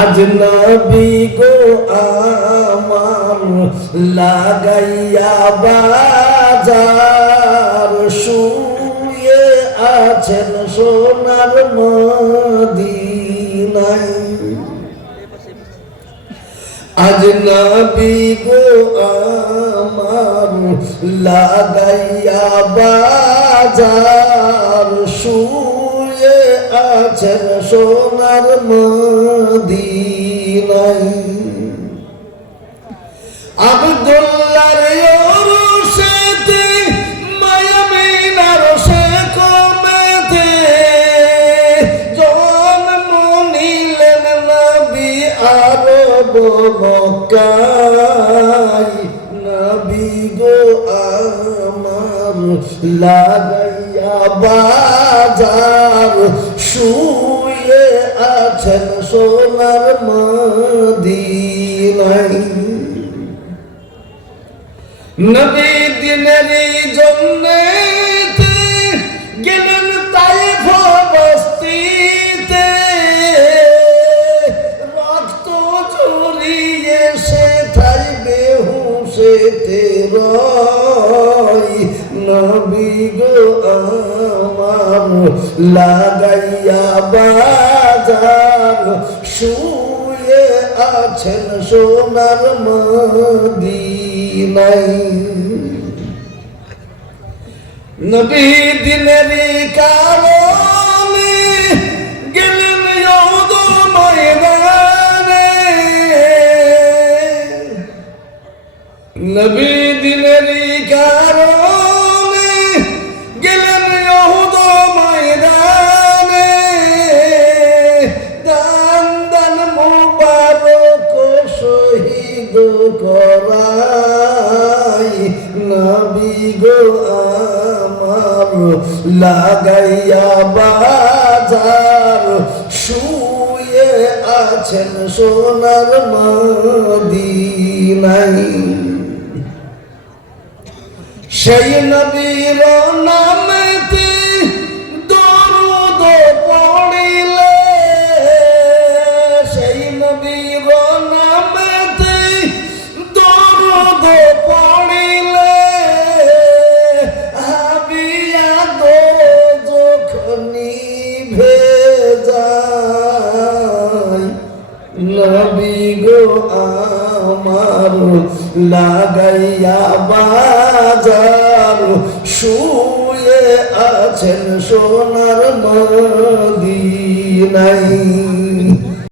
আজ নবী গো আমার লাগাইয়া বাজার শুয়ে আছেন সোনার মদিনায়। আজ নবী গো আমার লাগাইয়া বাজার শুয়ে আছেন সোনার মদিনায়। আব্দুল্লাহর ওরশেতে মায়ামিনার সে কমেতে জন্ম নিলেন নবী আরব মক্কায়। নবী গো আমার লাগাইয়া বাজার শুয়ে আছেন সোনার মদিনায়। নবী দিনের জন্যে গেলেন তায়েফ বস্তিতে, রক্ত ঝরিয়ে সেথায় বেহুশেতে রয়। নবী গো আমার লাগাইয়া বাজার শুয়ে আছেন সোনার মদিনায়। নবী দিনের কারণে গেলেন ইউদ ময়দানে, নবী দিনের কারণে গেলেন ইউদ ময়দানে। দান দান মুবারক শহীদ করাই। নবী গো আমার লাগাইয়া বাজার শুয়ে আছেন সোনার মদিনায়। সেই নবীর নামেতে দরুদ পড়িলে, সেই নবীর নামেতে দরুদ পড়িলে হাবিয়া দোজখ নিভে যায়। নবী গো আমার লাগাইয়া বাজার শুয়ে আছেন সোনার মদিনায়।